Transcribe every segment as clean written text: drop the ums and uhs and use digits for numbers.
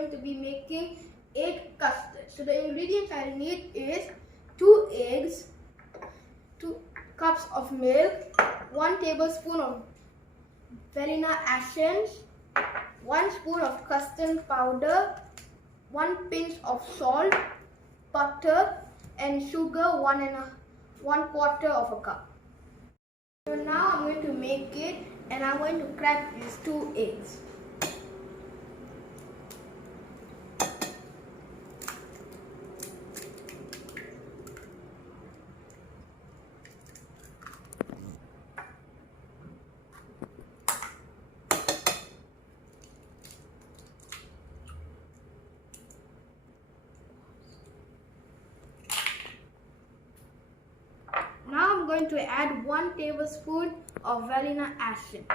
going to be making egg custard. So the ingredients I need is 2 eggs, 2 cups of milk, 1 tablespoon of vanilla essence, 1 spoon of custard powder, 1 pinch of salt, butter, and sugar, 1/4 of a cup. So now I'm going to make it, and I'm going to crack these 2 eggs. Now I'm going to add 1 tablespoon of vanilla essence.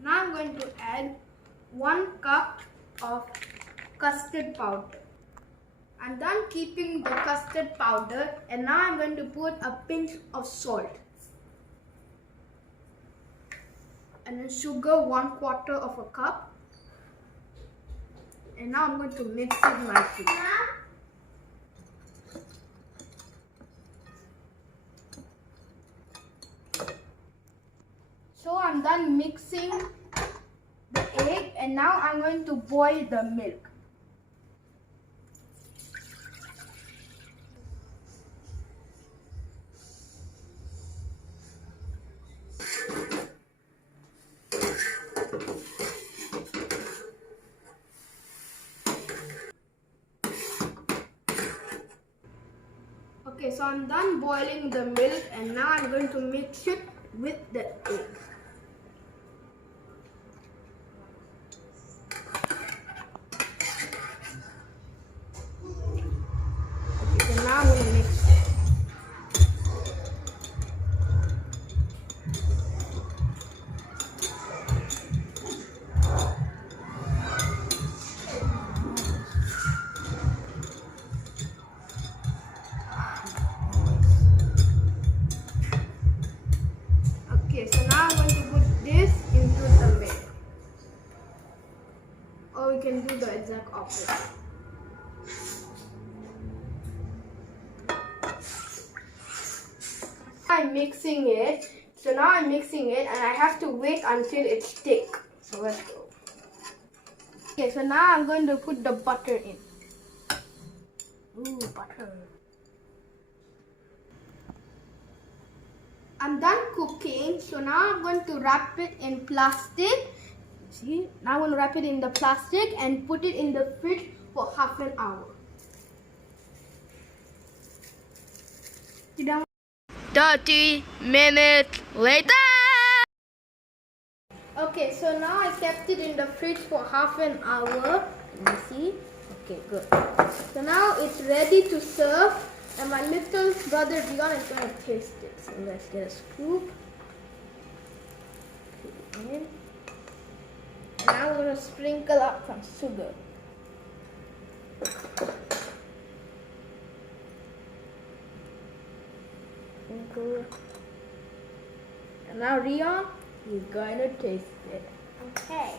Now I'm going to add 1 cup of custard powder. I'm done keeping the custard powder, and now I'm going to put a pinch of salt. And then sugar, 1/4 of a cup. And now I'm going to mix it nicely. So I'm done mixing the egg, and now I'm going to boil the milk. Okay, so I'm done boiling the milk, and now I'm going to mix it with the egg. Okay, so now I'm going to mix it. Okay, so now I'm going to put this into the milk. Or we can do the exact opposite. I'm mixing it. So now I'm mixing it, and I have to wait until it's thick. So let's go. Okay, so now I'm going to put the butter in. Ooh, butter. I'm done cooking, so now I'm going to wrap it in plastic. See, now I'm going to wrap it in the plastic and put it in the fridge for half an hour. 30 minutes later. Okay, so now I kept it in the fridge for half an hour. Can you see? Okay, good. So now it's ready to serve, and my little brother Dion is going to taste it. So let's get a scoop. Put it in. And now we're going to sprinkle up some sugar. Sprinkle. And now Rion, he's going to taste it. Okay.